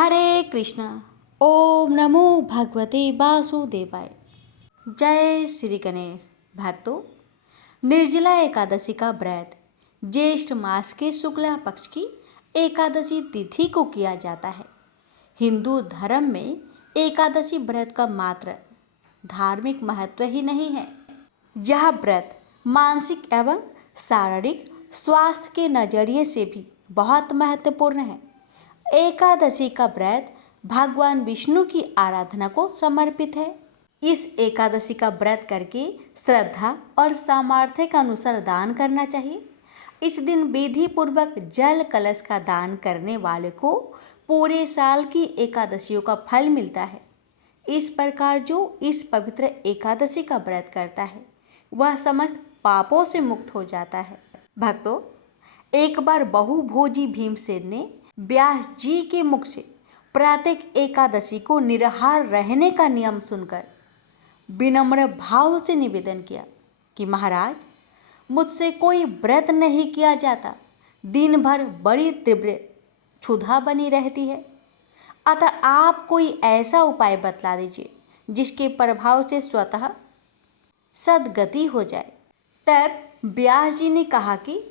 हरे कृष्ण। ओम नमो भगवते वासुदेवाय। जय श्री गणेश। भक्तों, निर्जला एकादशी का व्रत ज्येष्ठ मास के शुक्ला पक्ष की एकादशी तिथि को किया जाता है। हिंदू धर्म में एकादशी व्रत का मात्र धार्मिक महत्व ही नहीं है, यह व्रत मानसिक एवं शारीरिक स्वास्थ्य के नजरिए से भी बहुत महत्वपूर्ण है। एकादशी का व्रत भगवान विष्णु की आराधना को समर्पित है। इस एकादशी का व्रत करके श्रद्धा और सामर्थ्य के अनुसार दान करना चाहिए। इस दिन विधि पूर्वक जल कलश का दान करने वाले को पूरे साल की एकादशियों का फल मिलता है। इस प्रकार जो इस पवित्र एकादशी का व्रत करता है वह समस्त पापों से मुक्त हो जाता है। भक्तों, एक बार बहुभोजी भीमसेन ने व्यास जी के मुख से प्रत्येक एकादशी को निराहार रहने का नियम सुनकर विनम्र भाव से निवेदन किया कि महाराज, मुझसे कोई व्रत नहीं किया जाता, दिन भर बड़ी तीव्र क्षुधा बनी रहती है, अतः आप कोई ऐसा उपाय बतला दीजिए जिसके प्रभाव से स्वतः सद्गति हो जाए। तब व्यास जी ने कहा कि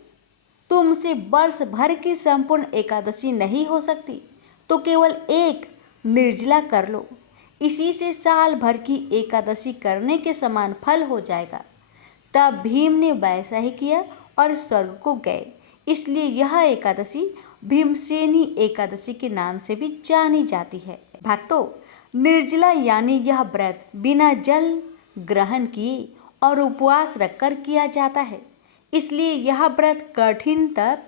तुमसे वर्ष भर की संपूर्ण एकादशी नहीं हो सकती तो केवल एक निर्जला कर लो, इसी से साल भर की एकादशी करने के समान फल हो जाएगा। तब भीम ने वैसा ही किया और स्वर्ग को गए। इसलिए यह एकादशी भीमसेनी एकादशी के नाम से भी जानी जाती है। भक्तों, निर्जला यानी यह व्रत बिना जल ग्रहण किए और उपवास रखकर किया जाता है। इसलिए यह व्रत कठिन तप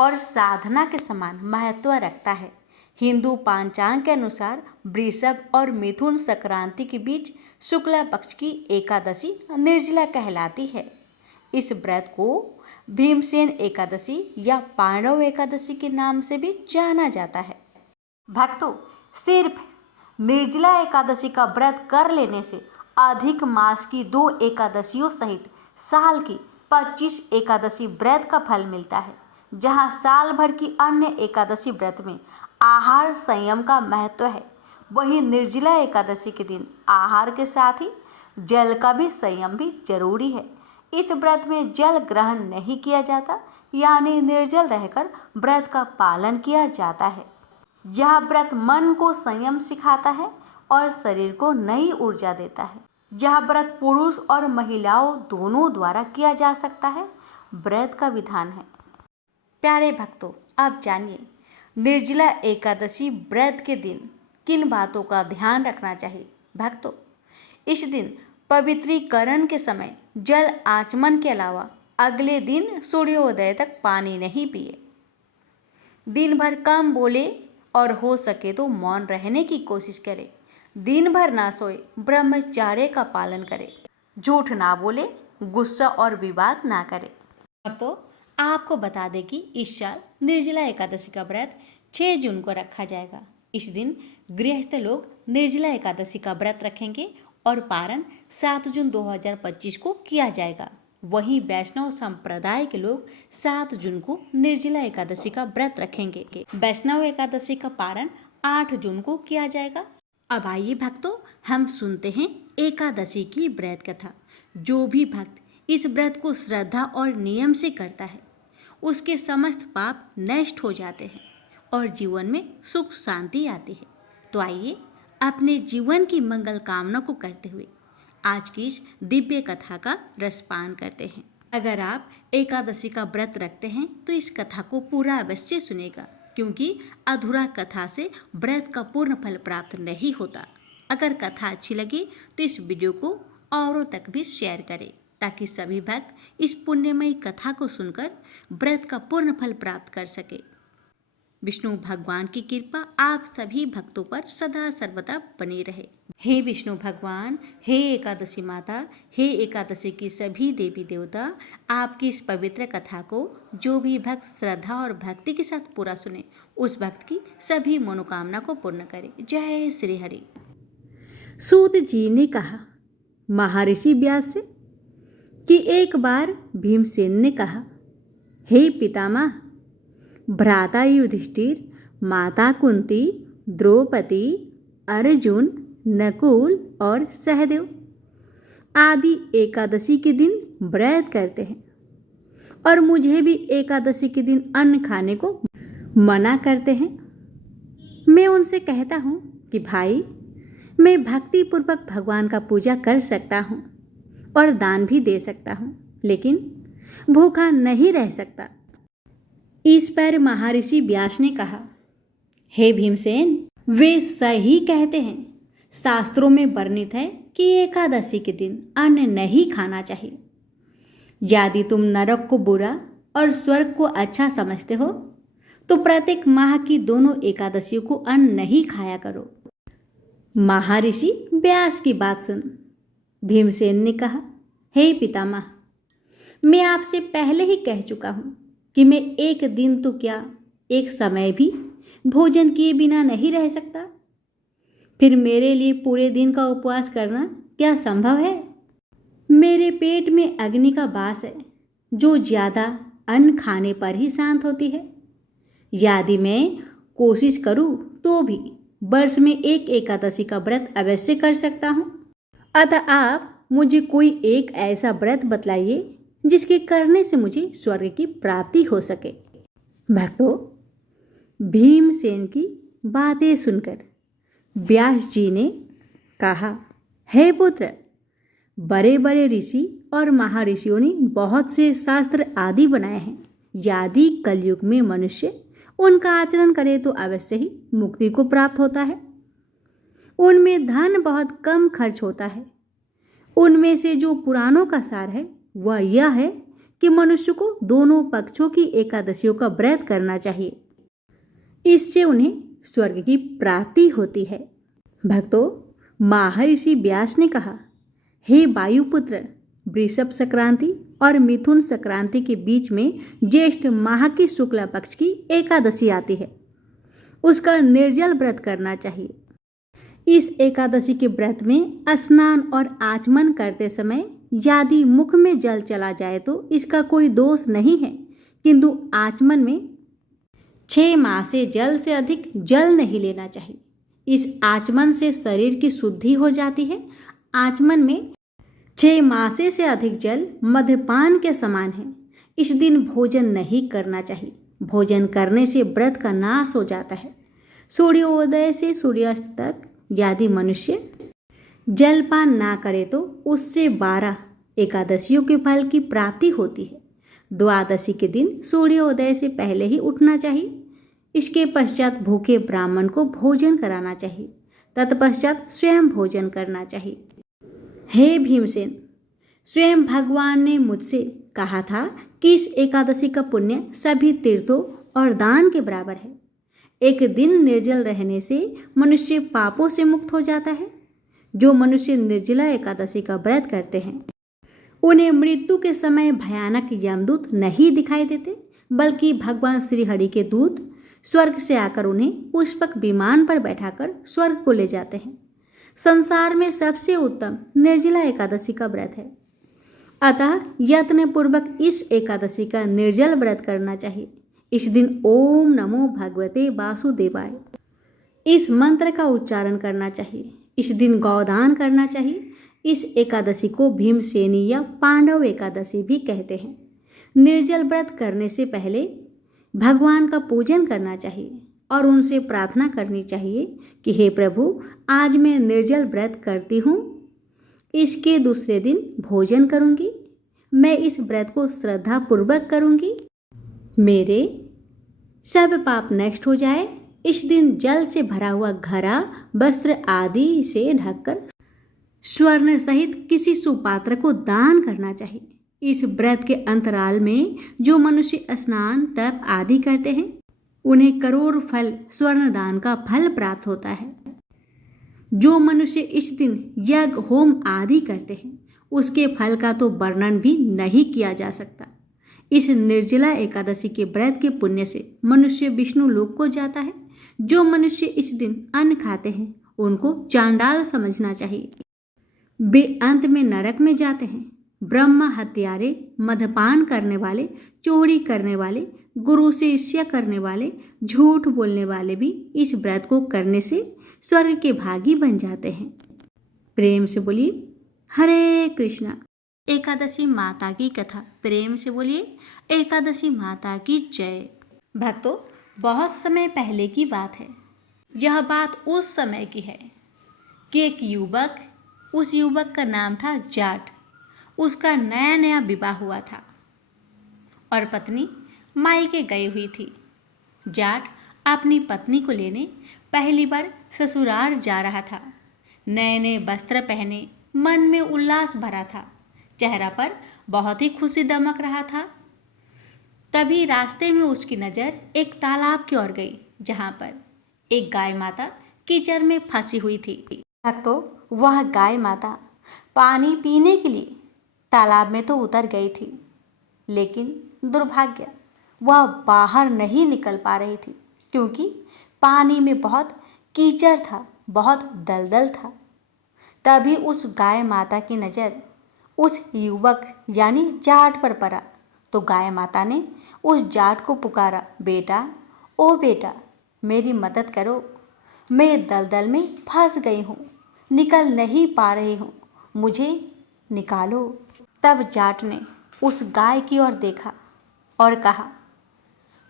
और साधना के समान महत्व रखता है। हिंदू पंचांग के अनुसार वृषभ और मिथुन संक्रांति के बीच शुक्ला पक्ष की एकादशी निर्जला कहलाती है। इस व्रत को भीमसेन एकादशी या पांडव एकादशी के नाम से भी जाना जाता है। भक्तों, सिर्फ निर्जला एकादशी का व्रत कर लेने से अधिक मास की 2 एकादशियों सहित साल की 25 एकादशी व्रत का फल मिलता है। जहाँ साल भर की अन्य एकादशी व्रत में आहार संयम का महत्व है, वहीं निर्जला एकादशी के दिन आहार के साथ ही जल का भी संयम भी जरूरी है। इस व्रत में जल ग्रहण नहीं किया जाता, यानी निर्जल रहकर व्रत का पालन किया जाता है। यह व्रत मन को संयम सिखाता है और शरीर को नई ऊर्जा देता है। यह व्रत पुरुष और महिलाओं दोनों द्वारा किया जा सकता है। व्रत का विधान है। प्यारे भक्तों, अब जानिए निर्जला एकादशी व्रत के दिन किन बातों का ध्यान रखना चाहिए। भक्तों, इस दिन पवित्रीकरण के समय जल आचमन के अलावा अगले दिन सूर्योदय तक पानी नहीं पिए। दिन भर कम बोले और हो सके तो मौन रहने की कोशिश करें। दिन भर ना सोए, ब्रह्मचर्य का पालन करें। झूठ ना बोले, गुस्सा और विवाद ना करें। तो आपको बता दें कि इस साल निर्जला एकादशी का व्रत 6 जून को रखा जाएगा। इस दिन गृहस्थ लोग निर्जला एकादशी का व्रत रखेंगे और पारण 7 जून 2025 को किया जाएगा। वहीं वैष्णव संप्रदाय के लोग 7 जून को निर्जला एकादशी का व्रत रखेंगे। वैष्णव एकादशी का पारण 8 जून को किया जाएगा। अब आइए भक्तों, हम सुनते हैं एकादशी की व्रत कथा। जो भी भक्त इस व्रत को श्रद्धा और नियम से करता है उसके समस्त पाप नष्ट हो जाते हैं और जीवन में सुख शांति आती है। तो आइए अपने जीवन की मंगल कामना को करते हुए आज की इस दिव्य कथा का रसपान करते हैं। अगर आप एकादशी का व्रत रखते हैं तो इस कथा को पूरा अवश्य सुनेगा, क्योंकि अधूरा कथा से व्रत का पूर्ण फल प्राप्त नहीं होता। अगर कथा अच्छी लगे तो इस वीडियो को औरों तक भी शेयर करें ताकि सभी भक्त इस पुण्यमयी कथा को सुनकर व्रत का पूर्ण फल प्राप्त कर सके। विष्णु भगवान की कृपा आप सभी भक्तों पर सदा सर्वदा बनी रहे। हे विष्णु भगवान, हे एकादशी माता, हे एकादशी की सभी देवी देवता, आपकी इस पवित्र कथा को जो भी भक्त श्रद्धा और भक्ति के साथ पूरा सुने उस भक्त की सभी मनोकामना को पूर्ण करे। जय श्री हरि। सूत जी ने कहा महर्षि व्यास से कि एक बार भीमसेन ने कहा, हे पितामह, भ्राता युधिष्ठिर, माता कुंती, द्रौपदी, अर्जुन, नकुल और सहदेव आदि एकादशी के दिन व्रत करते हैं और मुझे भी एकादशी के दिन अन्न खाने को मना करते हैं। मैं उनसे कहता हूँ कि भाई, मैं भक्ति पूर्वक भगवान का पूजा कर सकता हूँ और दान भी दे सकता हूँ, लेकिन भूखा नहीं रह सकता। इस पर महर्षि व्यास ने कहा, हे भीमसेन, वे सही कहते हैं। शास्त्रों में वर्णित है कि एकादशी के दिन अन्न नहीं खाना चाहिए। यदि तुम नरक को बुरा और स्वर्ग को अच्छा समझते हो तो प्रत्येक माह की दोनों एकादशियों को अन्न नहीं खाया करो। महर्षि व्यास की बात सुन भीमसेन ने कहा, हे पितामह, मैं आपसे पहले ही कह चुका हूँ कि मैं एक दिन तो क्या, एक समय भी भोजन किए बिना नहीं रह सकता। फिर मेरे लिए पूरे दिन का उपवास करना क्या संभव है? मेरे पेट में अग्नि का वास है जो ज़्यादा अन्न खाने पर ही शांत होती है। यदि मैं कोशिश करूं तो भी वर्ष में एक एकादशी का व्रत अवश्य कर सकता हूं। अतः आप मुझे कोई एक ऐसा व्रत बतलाइए जिसके करने से मुझे स्वर्ग की प्राप्ति हो सके। भक्तों, भीमसेन की बातें सुनकर व्यास जी ने कहा, हे पुत्र, बड़े बड़े ऋषि और महर्षियों ने बहुत से शास्त्र आदि बनाए हैं। यदि कलयुग में मनुष्य उनका आचरण करे तो अवश्य ही मुक्ति को प्राप्त होता है। उनमें धन बहुत कम खर्च होता है। उनमें से जो पुराणों का सार है वह यह है कि मनुष्य को दोनों पक्षों की एकादशियों का व्रत करना चाहिए। इससे उन्हें स्वर्ग की प्राप्ति होती है। भक्तों, महर्षि व्यास ने कहा, हे वायुपुत्र, वृषभ संक्रांति और मिथुन संक्रांति के बीच में ज्येष्ठ माह की शुक्ला पक्ष की एकादशी आती है। उसका निर्जल व्रत करना चाहिए। इस एकादशी के व्रत में स्नान और आचमन करते समय यदि मुख में जल चला जाए तो इसका कोई दोष नहीं है, किंतु आचमन में 6 माह से जल से अधिक जल नहीं लेना चाहिए। इस आचमन से शरीर की शुद्धि हो जाती है। आचमन में 6 मासे से अधिक जल मद्यपान के समान है। इस दिन भोजन नहीं करना चाहिए। भोजन करने से व्रत का नाश हो जाता है। सूर्योदय से सूर्यास्त तक यदि मनुष्य जलपान ना करे तो उससे 12 एकादशियों के फल की प्राप्ति होती है। द्वादशी के दिन सूर्योदय से पहले ही उठना चाहिए। इसके पश्चात भूखे ब्राह्मण को भोजन कराना चाहिए। तत्पश्चात स्वयं भोजन करना चाहिए। हे भीमसेन, स्वयं भगवान ने मुझसे कहा था कि इस एकादशी का पुण्य सभी तीर्थों और दान के बराबर है। एक दिन निर्जल रहने से मनुष्य पापों से मुक्त हो जाता है। जो मनुष्य निर्जला एकादशी का व्रत करते हैं उन्हें मृत्यु के समय भयानक यमदूत नहीं दिखाई देते, बल्कि भगवान श्री हरि के दूत स्वर्ग से आकर उन्हें पुष्पक विमान पर बैठाकर स्वर्ग को ले जाते हैं। संसार में सबसे उत्तम निर्जला एकादशी का व्रत है। अतः यत्न पूर्वक इस एकादशी का निर्जल व्रत करना चाहिए। इस दिन ओम नमो भगवते वासुदेवाय इस मंत्र का उच्चारण करना चाहिए। इस दिन गौदान करना चाहिए। इस एकादशी को भीमसेनी या पांडव एकादशी भी कहते हैं। निर्जल व्रत करने से पहले भगवान का पूजन करना चाहिए और उनसे प्रार्थना करनी चाहिए कि हे प्रभु, आज मैं निर्जल व्रत करती हूँ। इसके दूसरे दिन भोजन करूँगी। मैं इस व्रत को श्रद्धा पूर्वक करूँगी। मेरे सब पाप नष्ट हो जाए। इस दिन जल से भरा हुआ घड़ा, वस्त्र आदि से ढककर स्वर्ण सहित किसी सुपात्र को दान करना चाहिए। इस व्रत के अंतराल में जो मनुष्य स्नान, तप आदि करते हैं उन्हें करोड़ फल स्वर्ण दान का फल प्राप्त होता है। जो मनुष्य इस दिन यज्ञ, होम आदि करते हैं उसके फल का तो वर्णन भी नहीं किया जा सकता। इस निर्जला एकादशी के व्रत के पुण्य से मनुष्य विष्णु लोक को जाता है। जो मनुष्य इस दिन अन्न खाते हैं उनको चांडाल समझना चाहिए। वे अंत में नरक में जाते हैं। ब्रह्म हत्यारे, मदपान करने वाले, चोरी करने वाले, गुरु से ईर्ष्या करने वाले, झूठ बोलने वाले भी इस व्रत को करने से स्वर्ग के भागी बन जाते हैं। प्रेम से बोलिए हरे कृष्णा। एकादशी माता की कथा। प्रेम से बोलिए एकादशी माता की जय। भक्तों, बहुत समय पहले की बात है। यह बात उस समय की है कि एक युवक, उस युवक का नाम था जाट। उसका नया नया विवाह हुआ था और पत्नी मायके गई हुई थी। जाट अपनी पत्नी को लेने पहली बार ससुराल जा रहा था। नए नए वस्त्र पहने, मन में उल्लास भरा था, चेहरा पर बहुत ही खुशी दमक रहा था। तभी रास्ते में उसकी नज़र एक तालाब की ओर गई, जहाँ पर एक गाय माता कीचड़ में फंसी हुई थी। भक्तों, वह गाय माता पानी पीने के लिए तालाब में तो उतर गई थी, लेकिन दुर्भाग्य वह बाहर नहीं निकल पा रही थी, क्योंकि पानी में बहुत कीचड़ था, बहुत दलदल था। तभी उस गाय माता की नज़र उस युवक यानी जाट पर पड़ा, तो गाय माता ने उस जाट को पुकारा, बेटा, ओ बेटा, मेरी मदद करो, मैं दलदल में फंस गई हूँ, निकल नहीं पा रही हूँ, मुझे निकालो। तब जाट ने उस गाय की ओर देखा और कहा,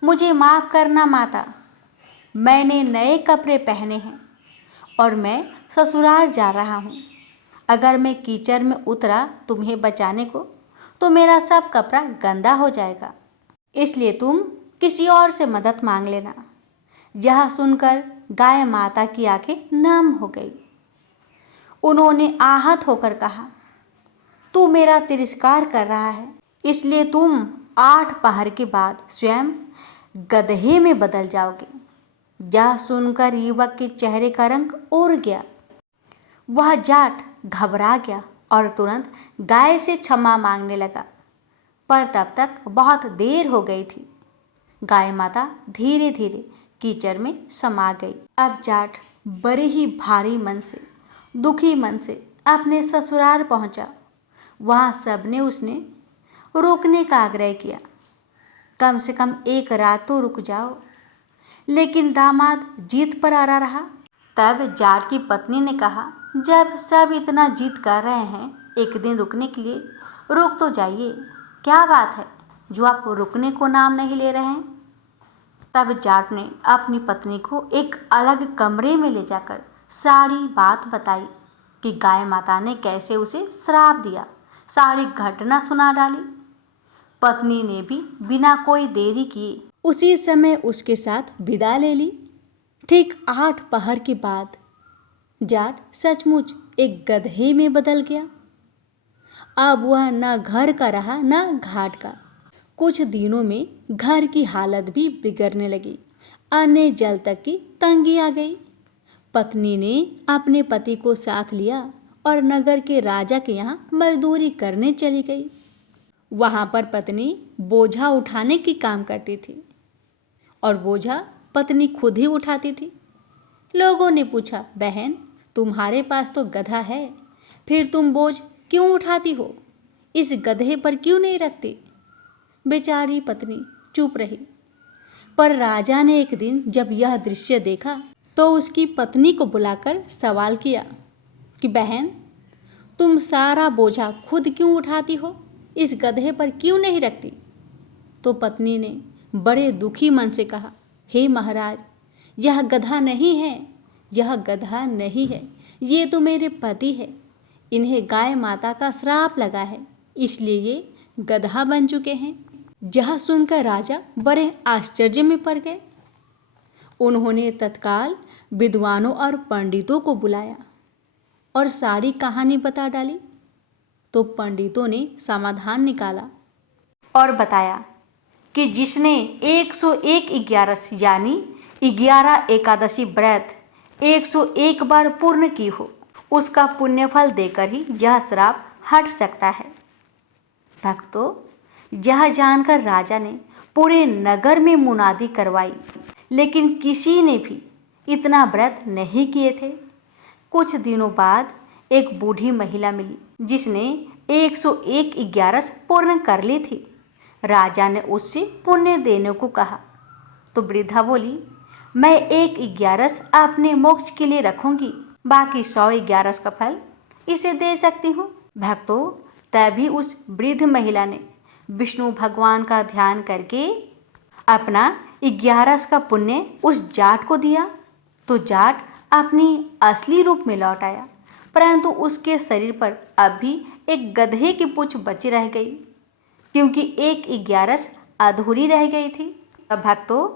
मुझे माफ़ करना माता, मैंने नए कपड़े पहने हैं और मैं ससुराल जा रहा हूँ। अगर मैं कीचड़ में उतरा तुम्हें बचाने को तो मेरा सब कपड़ा गंदा हो जाएगा, इसलिए तुम किसी और से मदद मांग लेना। यह सुनकर गाय माता की आंखें नम हो गई। उन्होंने आहत होकर कहा, तू मेरा तिरस्कार कर रहा है, इसलिए तुम 8 पहर के बाद स्वयं गधे में बदल जाओगे। यह सुनकर युवक के चेहरे का रंग उड़ गया। वह जाट घबरा गया और तुरंत गाय से क्षमा मांगने लगा, पर तब तक बहुत देर हो गई थी। गाय माता धीरे धीरे कीचड़ में समा गई। अब जाट बड़े ही भारी मन से, दुखी मन से अपने ससुराल पहुंचा। वहाँ सबने उसने रुकने का आग्रह किया, कम से कम एक रात तो रुक जाओ, लेकिन दामाद जीत पर अड़ा रहा। तब जाट की पत्नी ने कहा, जब सब इतना जिद कर रहे हैं एक दिन रुकने के लिए, रुक तो जाइए, क्या बात है जो आप रुकने को नाम नहीं ले रहे हैं। तब जाट ने अपनी पत्नी को एक अलग कमरे में ले जाकर सारी बात बताई कि गाय माता ने कैसे उसे श्राप दिया, सारी घटना सुना डाली। पत्नी ने भी बिना कोई देरी किए उसी समय उसके साथ विदा ले ली। ठीक 8 पहर के बाद जाट सचमुच एक गधे में बदल गया। अब वह न घर का रहा न घाट का। कुछ दिनों में घर की हालत भी बिगड़ने लगी, अन्न जल तक की तंगी आ गई। पत्नी ने अपने पति को साथ लिया और नगर के राजा के यहाँ मजदूरी करने चली गई। वहाँ पर पत्नी बोझा उठाने की काम करती थी और बोझा पत्नी खुद ही उठाती थी। लोगों ने पूछा, बहन, तुम्हारे पास तो गधा है, फिर तुम बोझ क्यों उठाती हो, इस गधे पर क्यों नहीं रखती। बेचारी पत्नी चुप रही। पर राजा ने एक दिन जब यह दृश्य देखा तो उसकी पत्नी को बुलाकर सवाल किया कि बहन, तुम सारा बोझा खुद क्यों उठाती हो, इस गधे पर क्यों नहीं रखती। तो पत्नी ने बड़े दुखी मन से कहा, हे महाराज, यह गधा नहीं है, यह गधा नहीं है, ये तो मेरे पति है। इन्हें गाय माता का श्राप लगा है, इसलिए ये गधा बन चुके हैं। यह सुनकर राजा बड़े आश्चर्य में पड़ गए। उन्होंने तत्काल विद्वानों और पंडितों को बुलाया और सारी कहानी बता डाली। तो पंडितों ने समाधान निकाला और बताया कि जिसने 101 11 यानी 11 एकादशी व्रत 101 बार पूर्ण की हो, उसका पुण्यफल देकर ही यह श्राप हट सकता है। भक्तों, यह जानकर राजा ने पूरे नगर में मुनादी करवाई, लेकिन किसी ने भी इतना व्रत नहीं किए थे। कुछ दिनों बाद एक बूढ़ी महिला मिली जिसने 101 11 पूर्ण कर ली थी। राजा ने उससे पुण्य देने को कहा तो वृद्धा बोली, मैं 1/11 अपने मोक्ष के लिए रखूंगी, बाकी 100/11 का फल इसे दे सकती हूँ। भक्तों, तभी उस वृद्ध महिला ने विष्णु भगवान का ध्यान करके अपना 11 का पुण्य उस जाट को दिया तो जाट अपनी असली रूप में लौट आया, परंतु उसके शरीर पर अब भी एक गधे की पूंछ बची रह गई, क्योंकि 1/11 अधूरी रह गई थी। अब भक्तों,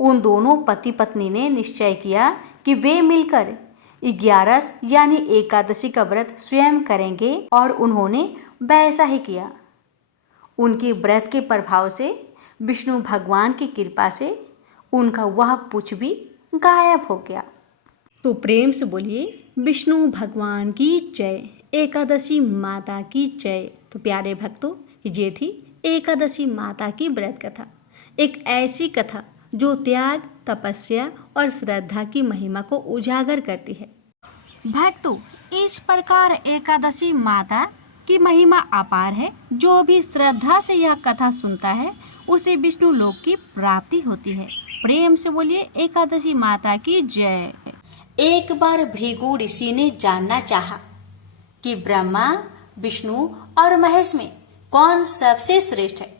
उन दोनों पति पत्नी ने निश्चय किया कि वे मिलकर 11 यानी एकादशी का व्रत स्वयं करेंगे और उन्होंने वैसा ही किया। उनके व्रत के प्रभाव से विष्णु भगवान की कृपा से उनका वह पूंछ भी गायब हो गया। तो प्रेम से बोलिए विष्णु भगवान की जय, एकादशी माता की जय। तो प्यारे भक्तों, ये थी एकादशी माता की व्रत कथा, एक ऐसी कथा जो त्याग, तपस्या और श्रद्धा की महिमा को उजागर करती है। भक्तों, इस प्रकार एकादशी माता की महिमा अपार है। जो भी श्रद्धा से यह कथा सुनता है उसे विष्णु लोक की प्राप्ति होती है। प्रेम से बोलिए एकादशी माता की जय। एक बार भृगु ऋषि ने जानना चाहा कि ब्रह्मा, विष्णु और महेश में कौन सबसे श्रेष्ठ है।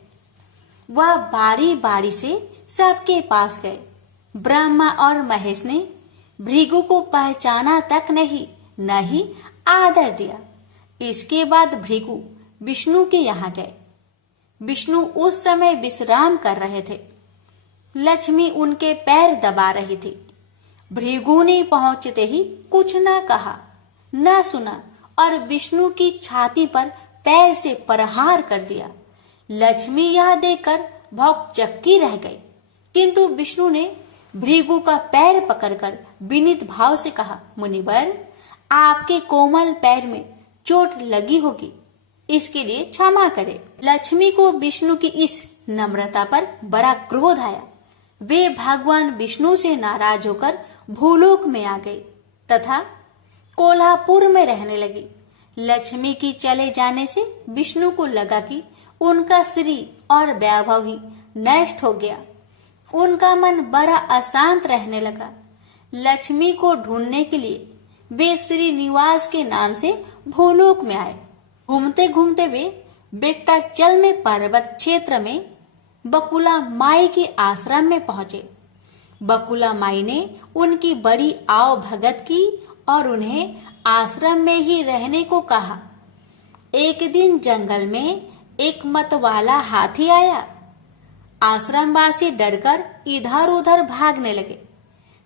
वह बारी बारी से सबके पास गए। ब्रह्मा और महेश ने भृगु को पहचाना तक नहीं, न ही आदर दिया। इसके बाद भृगु विष्णु के यहाँ गए। विष्णु उस समय विश्राम कर रहे थे। लक्ष्मी उनके पैर दबा रही थी। भृगु ने पहुंचते ही कुछ न कहा न सुना और विष्णु की छाती पर पैर से प्रहार कर दिया। लक्ष्मी यह देखकर भौंकचक्की रह गई, किंतु विष्णु ने भृगु का पैर पकड़कर विनीत भाव से कहा, मुनिवर, आपके कोमल पैर में चोट लगी होगी, इसके लिए क्षमा करें। लक्ष्मी को विष्णु की इस नम्रता पर बड़ा क्रोध आया। वे भगवान विष्णु से नाराज होकर भूलोक में आ गई तथा कोल्हापुर में रहने लगी। लक्ष्मी की चले जाने से विष्णु को लगा कि उनका श्री और वैभव ही नष्ट हो गया। उनका मन बड़ा अशांत रहने लगा। लक्ष्मी को ढूंढने के लिए वे श्रीनिवास के नाम से भूलोक में आए। घूमते घूमते वे बेक्टाचल में पर्वत क्षेत्र में बकुला माई के आश्रम में पहुंचे। बकुला माई ने उनकी बड़ी आव भगत की और उन्हें आश्रम में ही रहने को कहा। एक दिन जंगल में एक मतवाला हाथी आया। आश्रमवासी डरकर इधर उधर भागने लगे।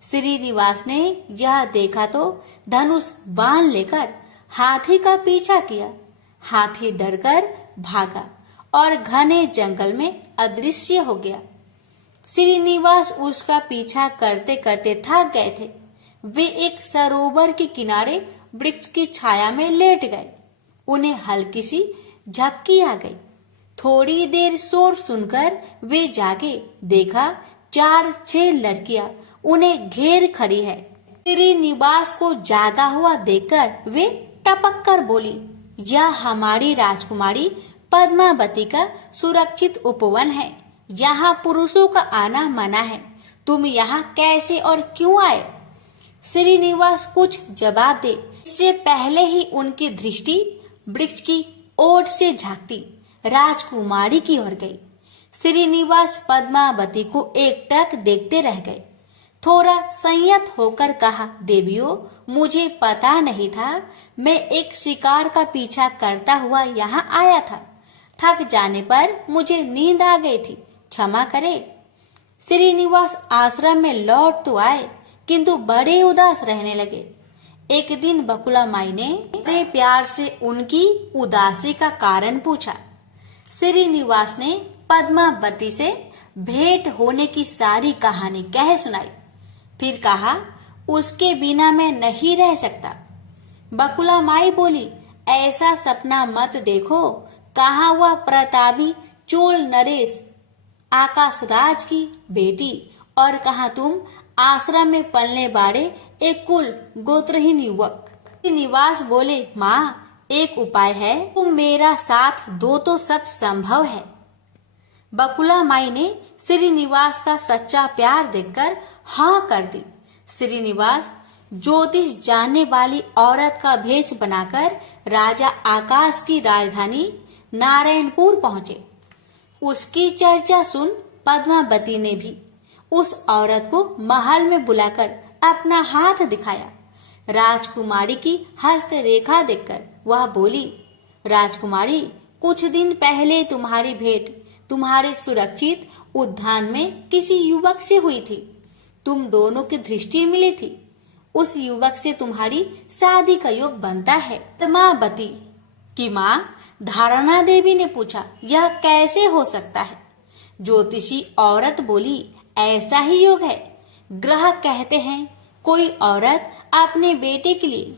श्रीनिवास ने यह देखा तो धनुष बाण लेकर हाथी का पीछा किया। हाथी डरकर भागा और घने जंगल में अदृश्य हो गया। श्रीनिवास उसका पीछा करते करते थक गए थे। वे एक सरोवर के किनारे वृक्ष की छाया में लेट गए। उन्हें हल्की सी झपकी आ गई। थोड़ी देर शोर सुनकर वे जागे। देखा 4-6 लड़कियां उन्हें घेर खड़ी है। श्रीनिवास को जागा हुआ देखकर वे टपक कर बोली, यह हमारी राजकुमारी पद्मावती का सुरक्षित उपवन है। यहाँ पुरुषों का आना मना है। तुम यहाँ कैसे और क्यों आए? श्रीनिवास कुछ जवाब दे इससे पहले ही उनकी दृष्टि वृक्ष की ओट से झांकती राजकुमारी की ओर गई। श्रीनिवास पद्मावती को एकटक देखते रह गए। थोड़ा संयत होकर कहा, देवियों, मुझे पता नहीं था। मैं एक शिकार का पीछा करता हुआ यहाँ आया था। थक जाने पर मुझे नींद आ गई थी, क्षमा करे। श्रीनिवास आश्रम में लौट तो आए, किंतु बड़े उदास रहने लगे। एक दिन बकुला माई ने बड़े प्यार से उनकी उदासी का कारण पूछा। श्रीनिवास ने पद्मावती से भेंट होने की सारी कहानी कह सुनाई। फिर कहा, उसके बिना मैं नहीं रह सकता। बकुला माई बोली, ऐसा सपना मत देखो। कहाँ हुआ प्रतापी चोल नरेश आकाशराज की बेटी, और कहा तुम आश्रम में पलने बाड़े एक कुल गोत्रहीन युवक। निवास बोले, माँ, एक उपाय है, तुम मेरा साथ दो तो सब संभव है। बकुला माई ने श्रीनिवास का सच्चा प्यार देखकर हाँ कर दी। श्रीनिवास ज्योतिष जानने वाली औरत का भेष बनाकर राजा आकाश की राजधानी नारायणपुर पहुंचे। उसकी चर्चा सुन पद्मावती ने भी उस औरत को महल में बुलाकर अपना हाथ दिखाया। राजकुमारी की हस्तरेखा देखकर वह बोली, राजकुमारी, कुछ दिन पहले तुम्हारी भेंट तुम्हारे सुरक्षित उद्यान में किसी युवक से हुई थी। तुम दोनों की दृष्टि मिली थी। उस युवक से तुम्हारी शादी का योग बनता है। पद्मावती की माँ धारणा देवी ने पूछा, यह कैसे हो सकता है? ज्योतिषी औरत बोली, ऐसा ही योग है। ग्रह कहते हैं कोई औरत अपने बेटे के लिए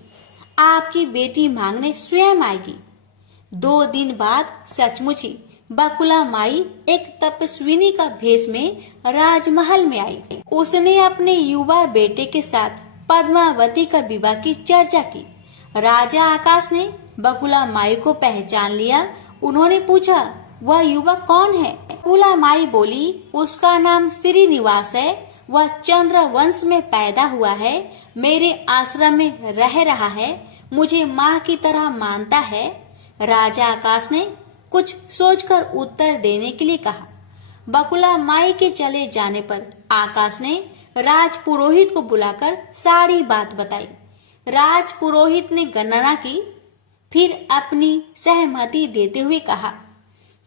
आपकी बेटी मांगने स्वयं आएगी। 2 दिन बाद सचमुच ही बकुला माई एक तपस्विनी का भेष में राजमहल में आई। उसने अपने युवा बेटे के साथ पद्मावती का विवाह की चर्चा की। राजा आकाश ने बकुला माई को पहचान लिया। उन्होंने पूछा, वह युवक कौन है? बकुला माई बोली, उसका नाम श्रीनिवास है। वह चंद्र वंश में पैदा हुआ है। मेरे आश्रम में रह रहा है। मुझे माँ की तरह मानता है। राजा आकाश ने कुछ सोचकर उत्तर देने के लिए कहा। बकुला माई के चले जाने पर आकाश ने राज पुरोहित को बुलाकर सारी बात बताई। राज पुरोहित ने गणना की, फिर अपनी सहमति देते हुए कहा,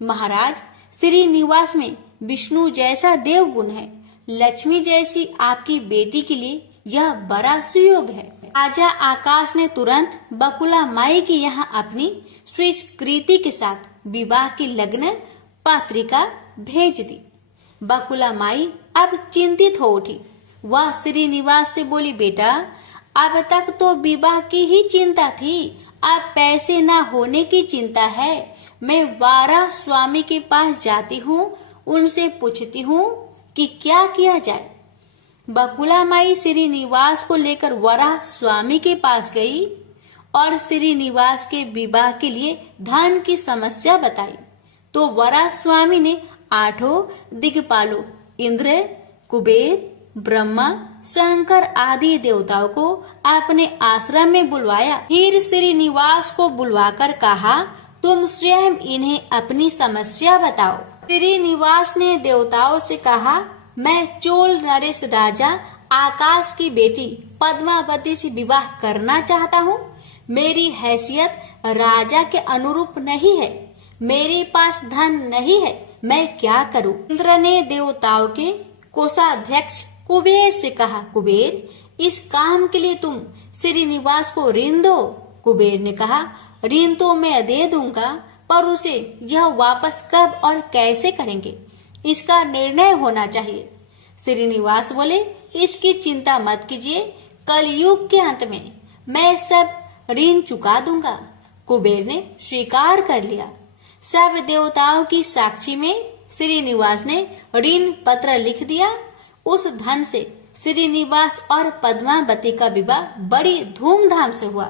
महाराज, श्रीनिवास में विष्णु जैसा देवगुण है। लक्ष्मी जैसी आपकी बेटी के लिए यह बड़ा सुयोग है। राजा आकाश ने तुरंत बकुला माई के यहाँ अपनी स्वीकृति के साथ विवाह की लग्न पत्रिका भेज दी। बकुला माई अब चिंतित हो उठी। वह श्रीनिवास से बोली, बेटा, अब तक तो विवाह की ही चिंता थी, अब पैसे न होने की चिंता है। मैं वारा स्वामी के पास जाती हूँ, उनसे पूछती हूँ कि क्या किया जाए। बकुला माई श्रीनिवास को लेकर वराह स्वामी के पास गई और श्रीनिवास के विवाह के लिए धन की समस्या बताई। तो वराह स्वामी ने 8 दिक्पालों इंद्र, कुबेर, ब्रह्मा, शंकर आदि देवताओं को अपने आश्रम में बुलवाया। फिर श्रीनिवास को बुलवाकर कहा, तुम स्वयं इन्हें अपनी समस्या बताओ। श्रीनिवास ने देवताओं से कहा, मैं चोल नरेश राजा आकाश की बेटी पद्मावती से विवाह करना चाहता हूँ। मेरी हैसियत राजा के अनुरूप नहीं है। मेरे पास धन नहीं है। मैं क्या करूँ? इंद्र ने देवताओं के कोषाध्यक्ष कुबेर से कहा, कुबेर, इस काम के लिए तुम श्रीनिवास को ऋण दो। कुबेर ने कहा, ऋण तो मैं दे दूंगा, पर उसे यह वापस कब और कैसे करेंगे, इसका निर्णय होना चाहिए। श्रीनिवास बोले, इसकी चिंता मत कीजिए, कलयुग के अंत में मैं सब ऋण चुका दूंगा। कुबेर ने स्वीकार कर लिया। सब देवताओं की साक्षी में श्रीनिवास ने ऋण पत्र लिख दिया। उस धन से श्रीनिवास और पद्मावती का विवाह बड़ी धूमधाम से हुआ।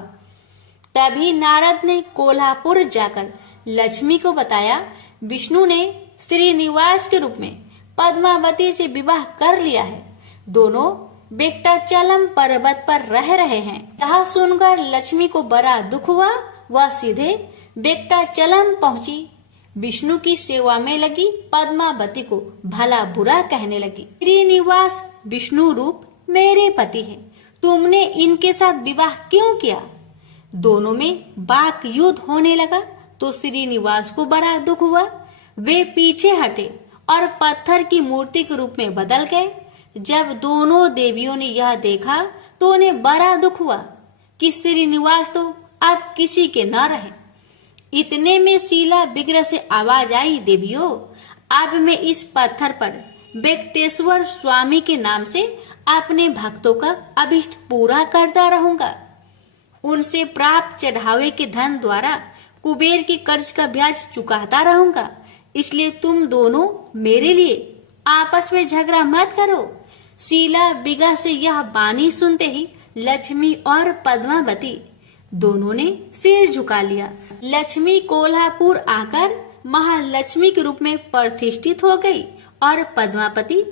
तभी नारद ने कोल्हापुर जाकर लक्ष्मी को बताया, विष्णु ने श्रीनिवास के रूप में पद्मावती से विवाह कर लिया है। दोनों वेंकटाचलम पर्वत पर रह रहे हैं। यह सुनकर लक्ष्मी को बड़ा दुख हुआ। वह सीधे वेंकटाचलम पहुंची। विष्णु की सेवा में लगी पद्मावती को भला बुरा कहने लगी। श्रीनिवास विष्णु रूप मेरे पति हैं, तुमने इनके साथ विवाह क्यों किया? दोनों में वाक युद्ध होने लगा तो श्रीनिवास को बड़ा दुख हुआ। वे पीछे हटे और पत्थर की मूर्ति के रूप में बदल गए। जब दोनों देवियों ने यह देखा तो उन्हें बड़ा दुख हुआ कि श्रीनिवास तो अब किसी के न रहे। इतने में शीला विग्रह से आवाज आई, देवियों, अब मैं इस पत्थर पर वेंकटेश्वर स्वामी के नाम से अपने भक्तों का अभिष्ट पूरा करता रहूंगा। उनसे प्राप्त चढ़ावे के धन द्वारा कुबेर के कर्ज का ब्याज चुकाता रहूंगा। इसलिए तुम दोनों मेरे लिए आपस में झगड़ा मत करो। शीला विग्रह से यह वाणी सुनते ही लक्ष्मी और पद्मावती दोनों ने सिर झुका लिया। लक्ष्मी कोल्हापुर आकर महालक्ष्मी के रूप में प्रतिष्ठित हो गई और पद्मावती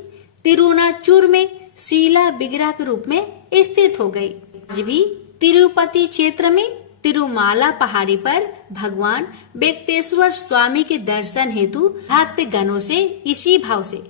तिरुनाचूर में शीला विग्रह के रूप में स्थित हो गई। आज भी तिरुपति क्षेत्र में तिरुमाला पहाड़ी पर भगवान वेंकटेश्वर स्वामी के दर्शन हेतु भक्तगणों से इसी भाव से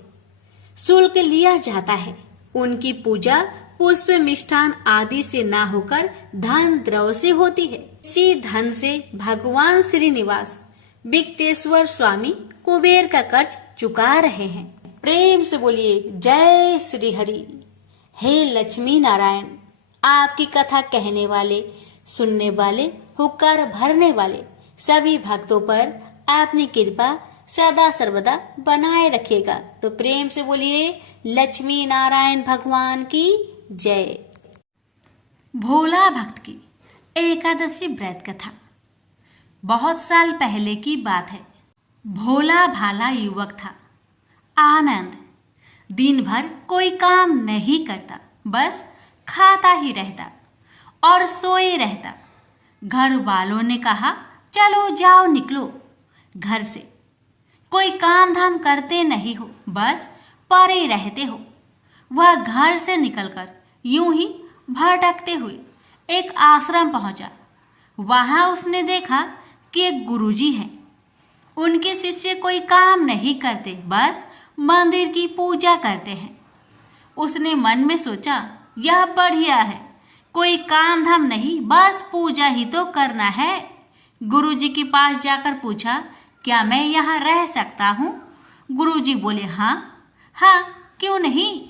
शुल्क लिया जाता है। उनकी पूजा पुष्प मिष्ठान आदि से ना होकर धन द्रव्य से होती है। इसी धन से भगवान श्रीनिवास वेंकटेश्वर स्वामी कुबेर का कर्ज चुका रहे हैं। प्रेम से बोलिए जय श्री हरि। हे लक्ष्मी नारायण, आपकी कथा कहने वाले, सुनने वाले, हुक्कार भरने वाले सभी भक्तों पर आपने कृपा सदा सर्वदा बनाए रखेगा। तो प्रेम से बोलिए लक्ष्मी नारायण भगवान की जय। भोला भक्त की एकादशी व्रत कथा। बहुत साल पहले की बात है। भोला भाला युवक था, आनंद। दिन भर कोई काम नहीं करता, बस खाता ही रहता और सोए रहता। घर वालों ने कहा, चलो जाओ निकलो घर से, कोई काम धाम करते नहीं हो, बस पड़े रहते हो। वह घर से निकलकर यूं ही भटकते हुए एक आश्रम पहुंचा। वहां उसने देखा कि एक गुरुजी हैं। उनके शिष्य कोई काम नहीं करते, बस मंदिर की पूजा करते हैं। उसने मन में सोचा, यह बढ़िया है, कोई काम धाम नहीं, बस पूजा ही तो करना है। गुरुजी के पास जाकर पूछा, क्या मैं यहाँ रह सकता हूँ? गुरुजी बोले, हाँ, क्यों नहीं,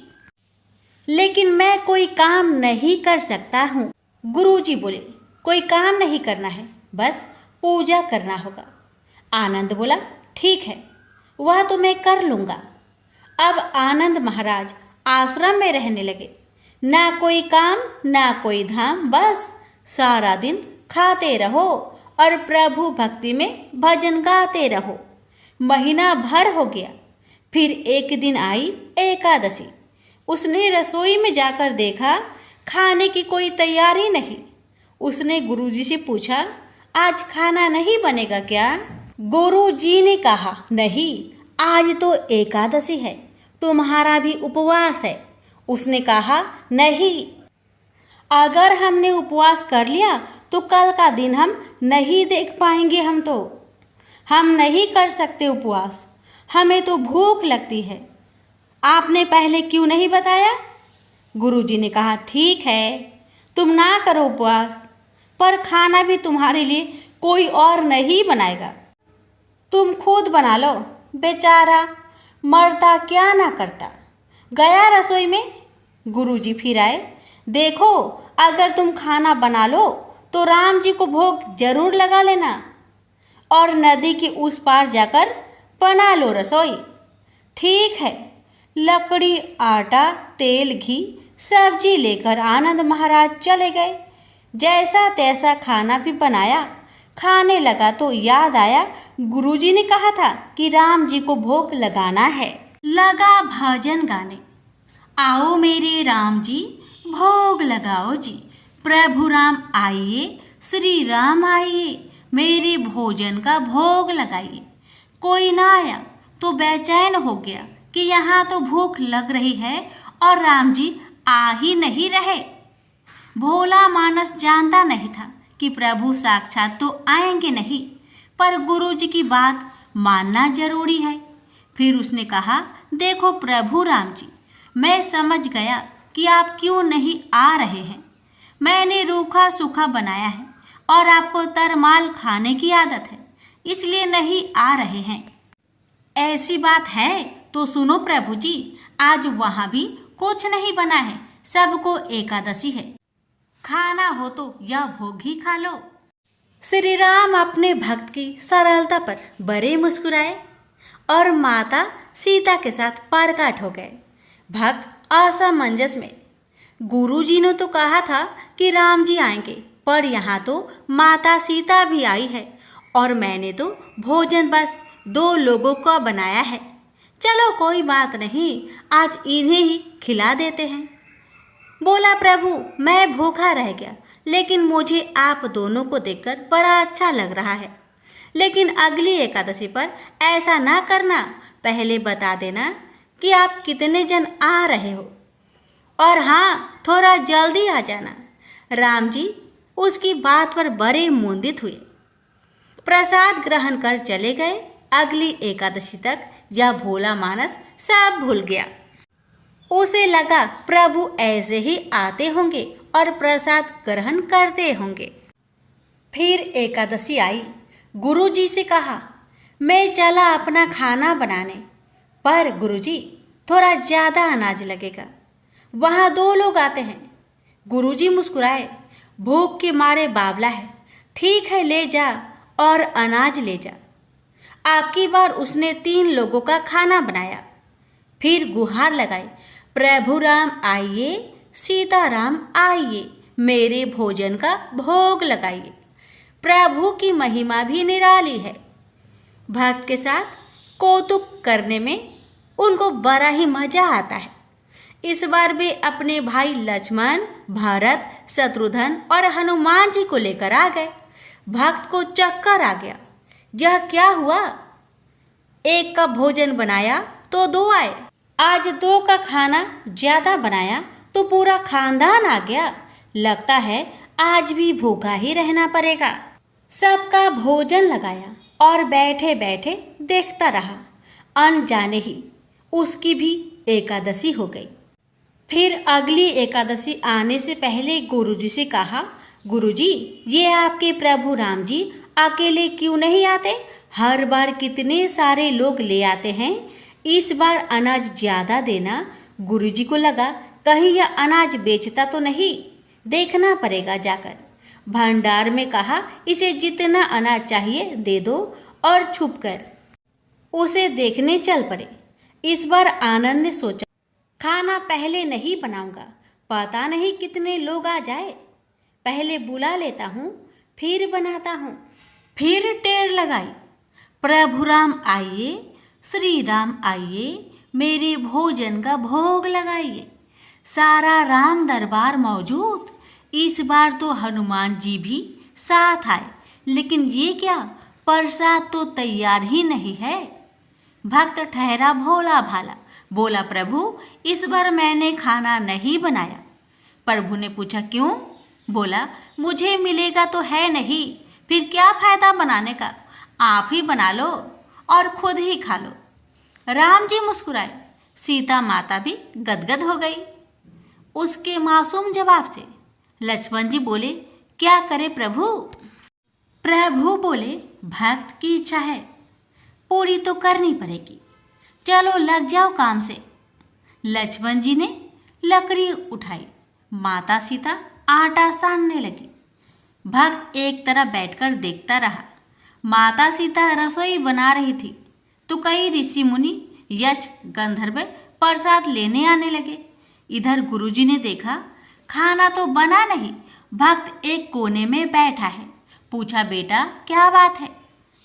लेकिन मैं कोई काम नहीं कर सकता हूँ। गुरुजी बोले, कोई काम नहीं करना है, बस पूजा करना होगा। आनंद बोला, ठीक है, वह तो मैं कर लूँगा। अब आनंद महाराज आश्रम में रहने लगे। ना कोई काम ना कोई धाम, बस सारा दिन खाते रहो और प्रभु भक्ति में भजन गाते रहो। महीना भर हो गया। फिर एक दिन आई एकादशी। उसने रसोई में जाकर देखा, खाने की कोई तैयारी नहीं। उसने गुरुजी से पूछा, आज खाना नहीं बनेगा क्या? गुरुजी ने कहा, नहीं, आज तो एकादशी है, तुम्हारा भी उपवास है। उसने कहा, नहीं, अगर हमने उपवास कर लिया तो कल का दिन हम नहीं देख पाएंगे। हम नहीं कर सकते उपवास, हमें तो भूख लगती है। आपने पहले क्यों नहीं बताया? गुरुजी ने कहा, ठीक है, तुम ना करो उपवास, पर खाना भी तुम्हारे लिए कोई और नहीं बनाएगा, तुम खुद बना लो। बेचारा मरता क्या ना करता। गया रसोई में। गुरुजी फिर आए। देखो, अगर तुम खाना बना लो तो राम जी को भोग जरूर लगा लेना और नदी के उस पार जाकर बना लो रसोई। ठीक है। लकड़ी, आटा, तेल, घी, सब्जी लेकर आनंद महाराज चले गए। जैसा तैसा खाना भी बनाया। खाने लगा तो याद आया, गुरुजी ने कहा था कि राम जी को भोग लगाना है। लगा भजन गाने, आओ मेरे राम जी भोग लगाओ जी, प्रभु राम आइए, श्री राम आइए, मेरे भोजन का भोग लगाइए। कोई ना आया तो बेचैन हो गया कि यहाँ तो भूख लग रही है और राम जी आ ही नहीं रहे। भोला मानस जानता नहीं था कि प्रभु साक्षात तो आएंगे नहीं, पर गुरुजी की बात मानना जरूरी है। फिर उसने कहा, देखो प्रभु राम जी, मैं समझ गया कि आप क्यों नहीं आ रहे हैं। मैंने रूखा सूखा बनाया है और आपको तरमाल खाने की आदत है, इसलिए नहीं आ रहे हैं। ऐसी बात है तो सुनो प्रभु जी, आज वहाँ भी कुछ नहीं बना है, सबको एकादशी है, खाना हो तो यह भोग ही खा लो। श्री राम अपने भक्त की सरलता पर बड़े मुस्कुराए और माता सीता के साथ प्रकट हो गए। भक्त असमंजस में। गुरुजी ने तो कहा था कि राम जी आएंगे, पर यहाँ तो माता सीता भी आई है और मैंने तो भोजन बस 2 लोगों का बनाया है। चलो कोई बात नहीं, आज इन्हें ही खिला देते हैं। बोला, प्रभु मैं भूखा रह गया, लेकिन मुझे आप दोनों को देखकर बड़ा अच्छा लग रहा है। लेकिन अगली एकादशी पर ऐसा ना करना। पहले बता देना कि आप कितने जन आ रहे हो, और हाँ, थोड़ा जल्दी आ जाना। राम जी उसकी बात पर बड़े मुंदित हुए। प्रसाद ग्रहण कर चले गए। अगली एकादशी तक यह भोला मानस सब भूल गया। उसे लगा प्रभु ऐसे ही आते होंगे और प्रसाद ग्रहण करते होंगे। फिर एकादशी आई। गुरुजी से कहा, मैं चला अपना खाना बनाने, पर गुरुजी थोड़ा ज़्यादा अनाज लगेगा, वहाँ 2 लोग आते हैं। गुरुजी मुस्कुराए, भूख के मारे बावला है, ठीक है ले जा और अनाज ले जा। आपकी बार उसने 3 लोगों का खाना बनाया। फिर गुहार लगाई, प्रभु राम आइए, सीताराम आइए, मेरे भोजन का भोग लगाइए। प्रभु की महिमा भी निराली है। भक्त के साथ कौतुक करने में उनको बड़ा ही मजा आता है। इस बार वे अपने भाई लक्ष्मण, भरत, शत्रुघ्न और हनुमान जी को लेकर आ गए। भक्त को चक्कर आ गया। यह क्या हुआ? 1 का भोजन बनाया तो 2 आए। आज 2 का खाना ज्यादा बनाया तो पूरा खानदान आ गया। लगता है आज भी भूखा ही रहना पड़ेगा। सबका भोजन लगाया और बैठे बैठे देखता रहा। अनजाने ही उसकी भी एकादशी हो गई। फिर अगली एकादशी आने से पहले गुरुजी से कहा, गुरुजी ये आपके प्रभु राम जी अकेले क्यों नहीं आते? हर बार कितने सारे लोग ले आते हैं। इस बार अनाज ज्यादा देना। गुरुजी को लगा कहीं यह अनाज बेचता तो नहीं, देखना पड़ेगा जाकर। भंडार में कहा, इसे जितना अनाज चाहिए दे दो, और छुप कर उसे देखने चल पड़े। इस बार आनंद ने सोचा, खाना पहले नहीं बनाऊंगा, पता नहीं कितने लोग आ जाए, पहले बुला लेता हूँ फिर बनाता हूँ। फिर टेर लगाई, प्रभु राम आइए, श्री राम आइए, मेरे भोजन का भोग लगाइए। सारा राम दरबार मौजूद। इस बार तो हनुमान जी भी साथ आए, लेकिन ये क्या, प्रसाद तो तैयार ही नहीं है। भक्त ठहरा भोला भाला, बोला, प्रभु इस बार मैंने खाना नहीं बनाया। प्रभु ने पूछा, क्यों? बोला, मुझे मिलेगा तो है नहीं, फिर क्या फायदा बनाने का, आप ही बना लो और खुद ही खा लो। राम जी मुस्कुराए। सीता माता भी गदगद हो गई उसके मासूम जवाब से। लक्ष्मण जी बोले, क्या करे प्रभु? प्रभु बोले, भक्त की इच्छा है, पूरी तो करनी पड़ेगी, चलो लग जाओ काम से। लक्ष्मण जी ने लकड़ी उठाई, माता सीता आटा सानने लगी। भक्त एक तरफ बैठकर देखता रहा। माता सीता रसोई बना रही थी तो कई ऋषि मुनि, यक्ष, गंधर्व प्रसाद लेने आने लगे। इधर गुरुजी ने देखा खाना तो बना नहीं, भक्त एक कोने में बैठा है। पूछा, बेटा क्या बात है,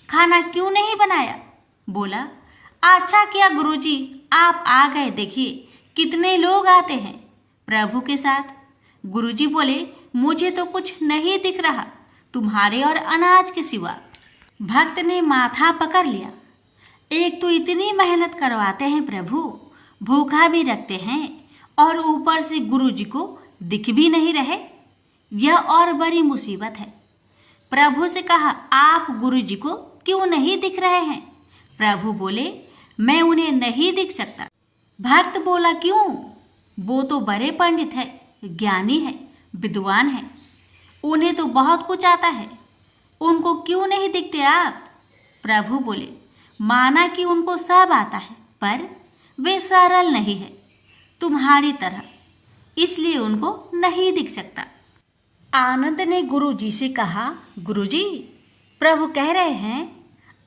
खाना क्यों नहीं बनाया? बोला, अच्छा किया गुरुजी आप आ गए, देखिए कितने लोग आते हैं प्रभु के साथ। गुरुजी बोले, मुझे तो कुछ नहीं दिख रहा तुम्हारे और अनाज के सिवा। भक्त ने माथा पकड़ लिया। एक तो इतनी मेहनत करवाते हैं प्रभु, भूखा भी रखते हैं, और ऊपर से गुरुजी को दिख भी नहीं रहे, यह और बड़ी मुसीबत है। प्रभु से कहा, आप गुरुजी को क्यों नहीं दिख रहे हैं? प्रभु बोले, मैं उन्हें नहीं दिख सकता। भक्त बोला, क्यों? वो तो बड़े पंडित है, ज्ञानी है, विद्वान है, उन्हें तो बहुत कुछ आता है, उनको क्यों नहीं दिखते आप? प्रभु बोले, माना कि उनको सब आता है, पर वे सरल नहीं है तुम्हारी तरह, इसलिए उनको नहीं दिख सकता। आनंद ने गुरुजी से कहा, गुरुजी प्रभु कह रहे हैं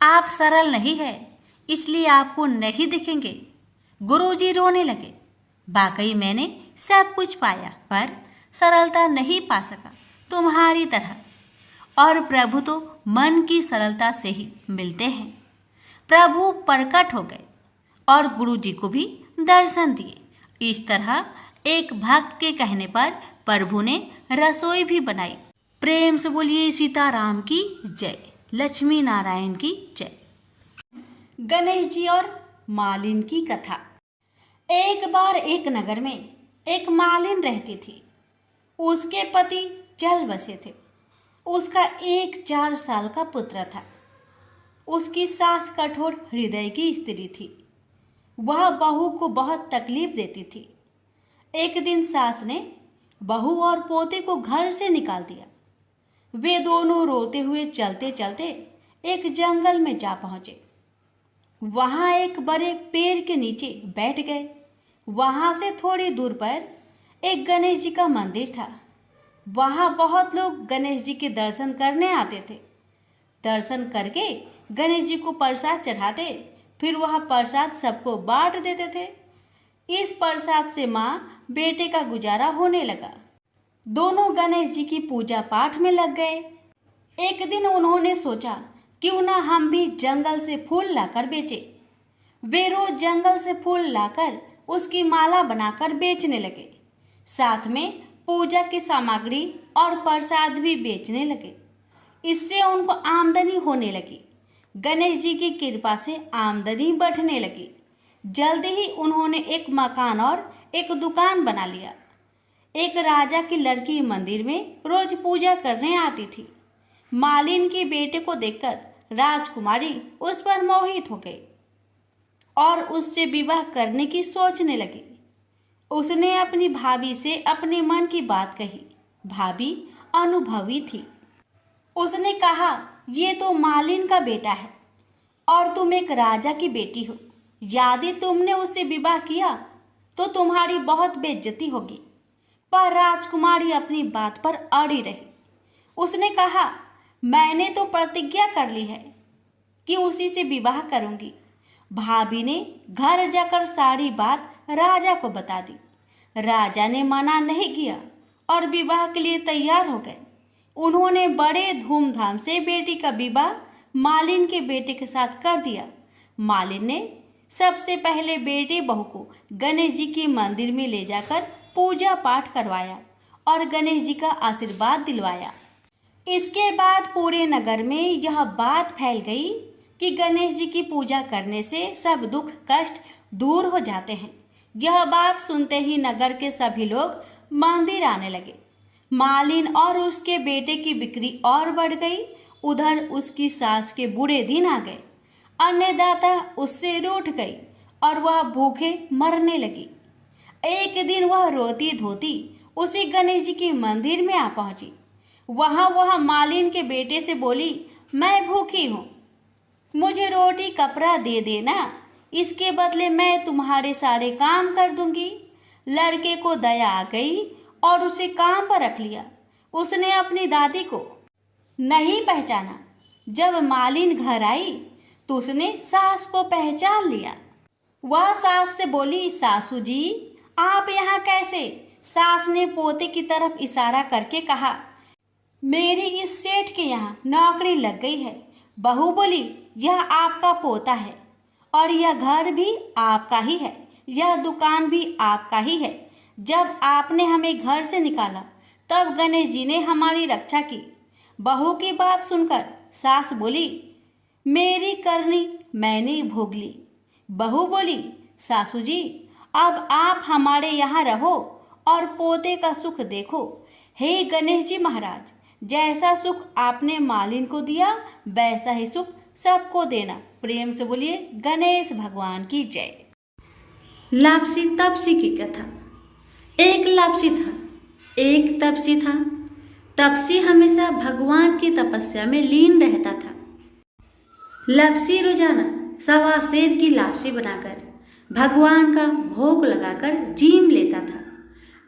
आप सरल नहीं है, इसलिए आपको नहीं दिखेंगे। गुरुजी रोने लगे। वाकई मैंने सब कुछ पाया, पर सरलता नहीं पा सका तुम्हारी तरह, और प्रभु तो मन की सरलता से ही मिलते हैं। प्रभु प्रकट हो गए और गुरुजी को भी दर्शन दिए। इस तरह एक भक्त के कहने पर प्रभु ने रसोई भी बनाई। प्रेम से बोलिए सीताराम की जय। लक्ष्मी नारायण की जय। गणेश जी और मालिन की कथा। एक बार एक नगर में एक मालिन रहती थी। उसके पति चल बसे थे। उसका एक 4 साल का पुत्र था। उसकी सास कठोर हृदय की स्त्री थी। वह बहू को बहुत तकलीफ देती थी। एक दिन सास ने बहू और पोते को घर से निकाल दिया। वे दोनों रोते हुए चलते चलते एक जंगल में जा पहुंचे। वहां एक बड़े पेड़ के नीचे बैठ गए। वहां से थोड़ी दूर पर एक गणेश जी का मंदिर था। वहां बहुत लोग गणेश जी के दर्शन करने आते थे। दर्शन करके गणेश जी को प्रसाद चढ़ाते, फिर वह प्रसाद सबको बांट देते थे। इस प्रसाद से माँ बेटे का गुजारा होने लगा। दोनों गणेश जी की पूजा पाठ में लग गए। एक दिन उन्होंने सोचा क्यों ना हम भी जंगल से फूल लाकर बेचे। वे रोज जंगल से फूल लाकर उसकी माला बनाकर बेचने लगे। साथ में पूजा की सामग्री और प्रसाद भी बेचने लगे। इससे उनको आमदनी होने लगी। गणेश जी की कृपा से आमदनी बढ़ने लगी। जल्दी ही उन्होंने एक मकान और एक दुकान बना लिया। एक राजा की लड़की मंदिर में रोज पूजा करने आती थी। मालिन के बेटे को देखकर राजकुमारी उस पर मोहित हो गई और उससे विवाह करने की सोचने लगी। उसने अपनी भाभी से अपने मन की बात कही। भाभी अनुभवी थी। उसने कहा, ये तो मालिन का बेटा है और तुम एक राजा की बेटी हो। यदि तुमने उससे विवाह किया तो तुम्हारी बहुत बेइज्जती होगी। पर राजकुमारी अपनी बात पर अड़ी रही। उसने कहा, मैंने तो प्रतिज्ञा कर ली है कि उसी से विवाह करूंगी। भाभी ने घर जाकर सारी बात राजा को बता दी। राजा ने मना नहीं किया और विवाह के लिए तैयार हो गए। उन्होंने बड़े धूमधाम से बेटी का विवाह मालिन के बेटे के साथ कर दिया। मालिन ने सबसे पहले बेटे बहू को गणेश जी के मंदिर में ले जाकर पूजा पाठ करवाया और गणेश जी का आशीर्वाद दिलवाया। इसके बाद पूरे नगर में यह बात फैल गई कि गणेश जी की पूजा करने से सब दुख कष्ट दूर हो जाते हैं। यह बात सुनते ही नगर के सभी लोग मंदिर आने लगे। मालिन और उसके बेटे की बिक्री और बढ़ गई। उधर उसकी सास के बुरे दिन आ गए। अन्नदाता उससे रूठ गई और वह भूखे मरने लगी। एक दिन वह रोती धोती उसी गणेश जी के मंदिर में आ पहुंची। वह मालिन के बेटे से बोली, मैं भूखी हूँ, मुझे रोटी कपड़ा दे देना, इसके बदले मैं तुम्हारे सारे काम कर दूंगी। लड़के को दया आ गई और उसे काम पर रख लिया। उसने अपनी दादी को नहीं पहचाना। जब मालिन घर आई तो उसने सास को पहचान लिया। वह सास से बोली, सासू जी आप यहाँ कैसे? सास ने पोते की तरफ इशारा करके कहा, मेरी इस सेठ के यहाँ नौकरी लग गई है। बहू बोली, यह आपका पोता है और यह घर भी आपका ही है, यह दुकान भी आपका ही है। जब आपने हमें घर से निकाला तब गणेश जी ने हमारी रक्षा की। बहू की बात सुनकर सास बोली, मेरी करनी मैंने भोग ली। बहू बोली, सासू जी अब आप हमारे यहाँ रहो और पोते का सुख देखो। हे गणेश जी महाराज, जैसा सुख आपने मालिन को दिया वैसा ही सुख सबको देना। प्रेम से बोलिए गणेश भगवान की जय। लापसी तपसी की कथा। एक लापसी था, एक तपसी था। तपसी हमेशा भगवान की तपस्या में लीन रहता था। लापसी रोजाना सवा सेर की लापसी बनाकर भगवान का भोग लगाकर जीम लेता था।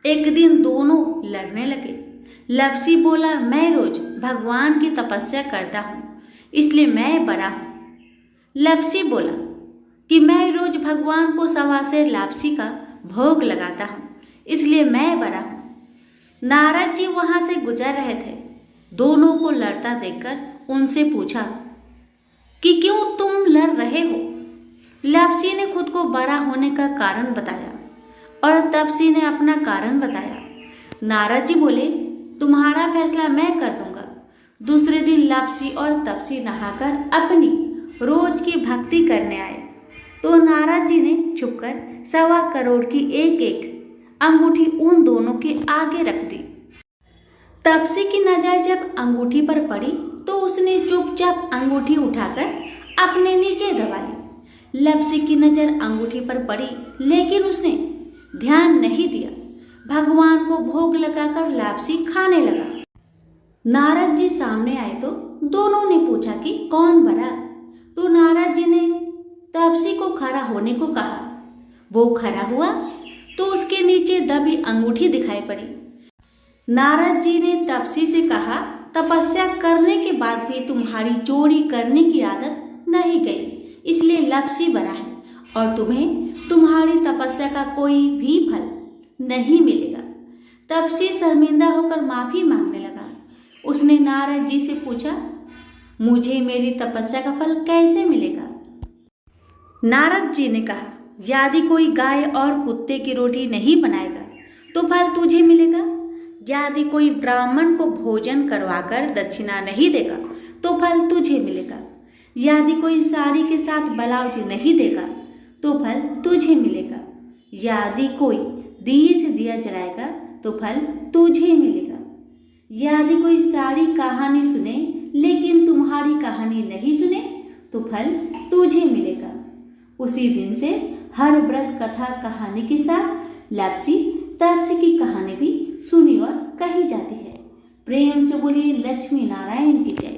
एक दिन दोनों लड़ने लगे। लापसी बोला, मैं रोज भगवान की तपस्या करता हूँ इसलिए मैं बड़ा हूँ। लापसी बोला कि मैं रोज भगवान को सवा सेर लापसी का भोग लगाता हूँ इसलिए मैं बड़ा हूँ। नारद जी वहां से गुजर रहे थे। दोनों को लड़ता देखकर उनसे पूछा कि क्यों तुम लड़ रहे हो? लापसी ने खुद को बड़ा होने का कारण बताया और तपसी ने अपना कारण बताया। नारद जी बोले, तुम्हारा फैसला मैं कर दूंगा। दूसरे दिन लप्सी और तपसी नहाकर अपनी रोज की भक्ति करने आए तो नारद जी ने छुपकर 1.25 करोड़ की एक एक अंगूठी उन दोनों के आगे रख दी। तपसी की नजर जब अंगूठी पर पड़ी तो उसने चुपचाप अंगूठी उठाकर अपने नीचे दबा ली। लप्सी की नजर अंगूठी पर पड़ी लेकिन उसने ध्यान नहीं दिया। भगवान को भोग लगाकर लप्सी खाने लगा। नारद जी सामने आए तो दोनों ने पूछा कि कौन भरा, तो नारद जी ने तपसी को खड़ा होने को कहा। वो खड़ा हुआ तो उसके नीचे दबी अंगूठी दिखाई पड़ी। नारद जी ने तपसी से कहा, तपस्या करने के बाद भी तुम्हारी चोरी करने की आदत नहीं गई, इसलिए लप्सी बरा है और तुम्हें तुम्हारी तपस्या का कोई भी फल नहीं मिलेगा। तपसी शर्मिंदा होकर माफी मांगने लगा। उसने नारद जी से पूछा, मुझे मेरी तपस्या का फल कैसे मिलेगा? नारद जी ने कहा, यदि कोई गाय और कुत्ते की रोटी नहीं बनाएगा तो फल तुझे मिलेगा। यदि कोई ब्राह्मण को भोजन करवाकर दक्षिणा नहीं देगा तो फल तुझे मिलेगा। यदि कोई साड़ी के साथ ब्लाउज नहीं देगा तो फल तुझे मिलेगा। यदि कोई दिए से दिया जलाएगा तो फल तुझे मिलेगा। यदि कोई सारी कहानी सुने लेकिन तुम्हारी कहानी नहीं सुने तो फल तुझे मिलेगा। उसी दिन से हर व्रत कथा कहानी के साथ लप्सी तपसी की कहानी भी सुनी और कही जाती है। प्रेम से बोलिए लक्ष्मी नारायण की जय।